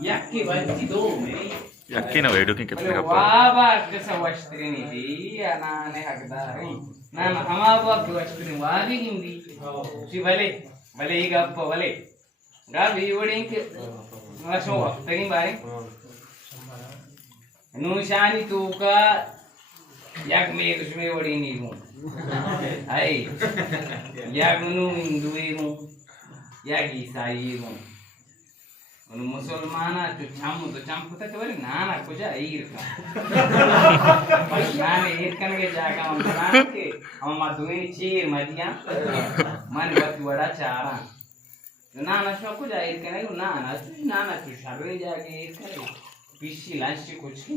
Yakki banci do me. Yakki na vedo kinke pega pa. Waba kesa wastrini di anane hagdari. Nana amaba wastrini wagi hindi. Si bale igappa bale. Gabi odinke. Masho tagin bari. Nushani tuka yak me kushme odini mu. Ai. Yak nu hinduwe mu. Yak isai mu. उन मुसलमाना जो चाम पुता के बारे नाना कुछ आईर का नाने एक कन के जागा हम नाना के हम मधुए चीर मदिया मन बत बड़ा चारा नाना शो कुछ आईर के नहीं नाना तू शर्रे जाके एक करे पिशी लंच कुछ की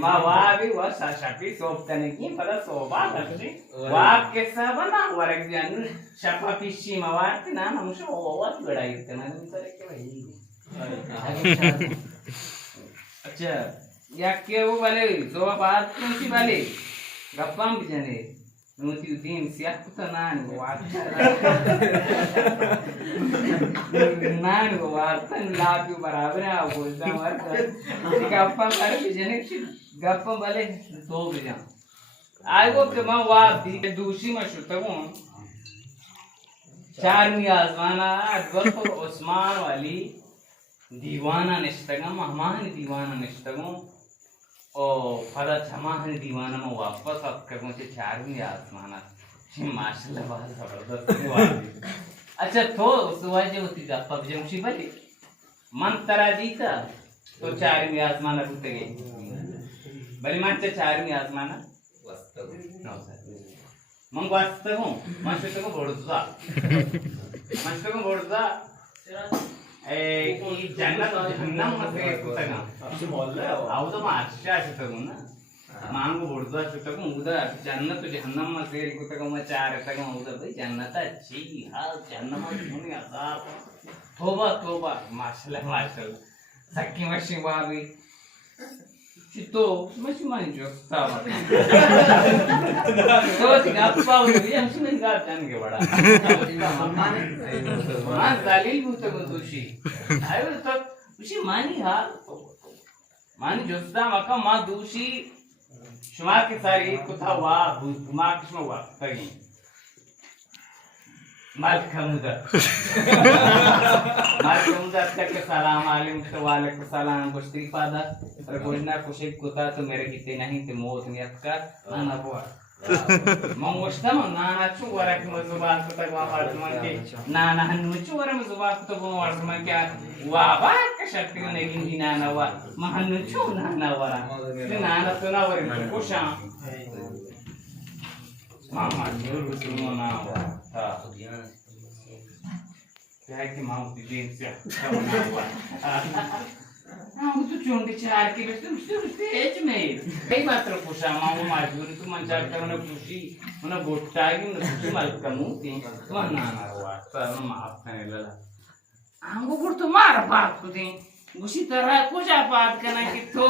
मावा भी वो शापी सोप तने की पता सोबा करते वाप के सब ना वरक जन शापा पिशी मावा ना हमसे ओवत बड़ा इतना नहीं करे के भाई अच्छा या के वो वाले सोबा बात कौन सी वाले गप्पा भी जाने नोती दिन सियाक तो नान वाट नान वाट लाभ बराबर है बोलता मर गप्पा करे बिजने गप्पा वाले तो बिजा आगो के मैं वा दूसरी में शुतगो चारमी आजमाना अकबर और उस्मान वाली दीवाना निश्तगम हमान दीवाना निश्तगो और फदा छमाहन दीवाना में वापस अब कर मुझे चारवीं आसमाना माशाल्लाह बहुत जबरदस्त हुआ अच्छा तो सुबह जो होती गप्पा जमशी भले मन तरा जीता तो चारवीं आसमाना उठे गई भले मन से चारवीं आसमाना मंग वास्तव हूँ मंशुत को बोलता ए जन्नत और जहन्नम में से कुतगा आओ तो मार्शा शुतगु ना मांगो बोलता शुतगु उधर जन्नत और जहन्नम में से कुतगा में चार तगा उधर भाई जन्नत अच्छी हाल जहन्नम में होने आसार तोबा माशाल्लाह सच्ची मशी बाबी तो मशी मान जो सावा तो गप्पा हो गई हम सुन गात जान के बड़ा मान जालिल बुत को दोषी आयो तो उसी मानी हा मानी जोस्ता मका मा दोषी शुमार के सारी कुथा वा मा किस्म वा तगी माल खमुदा तक सलाम अलैकुम वालेकुम सलाम गुस्ती पादा और गोजना कुशे कुता तो मेरे किते नहीं ते मौत नियत का ना बुआ मंगोस्ता नाना छु वरक मजुबान को तक वहां वर्तमान के नाना हनु छु वर मजुबान को तो वर्तमान क्या वाबा का शक्ति नहीं गिन नाना वा महनु छु नाना वरा नाना तो ना वर कुशा मामा जरूर सुनो ना था क्या है कि माँ उसी दिन से हाँ वो तो चोंडी चार के बस उससे एज में कई बात रो कुशा माँ वो मजबूरी तो मंचार का उन्हें खुशी उन्हें गोट्टा की उन्हें खुशी मालूम करूँ तीन तो ना हुआ तो माफ करने लगा हमको कुछ तो मार बात को दें उसी तरह कुछ बात करना कि तो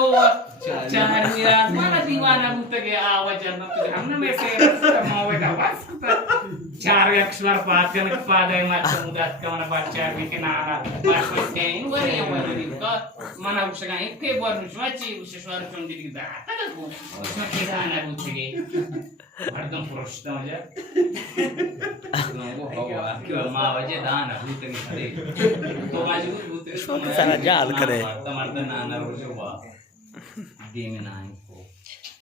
चार मेरा माना दीवाना बुत के आवाज जन्नत तो हमने में से मावे का बस चार अक्षर बात करने के बाद है मत समुदाय का मना बात चार में के नाना बात करते हैं वही तो मना उसका एक के बार नुचवाची उसे स्वर चुन दी दा तक को उसमें के गाना बुत के हरदम पुरुषता मजा वो हवा क्यों माँ वजह दान बुत के खड़े तो मजबूत बुत के सारा जाल करे मर्द नाना रोज हुआ गेम ना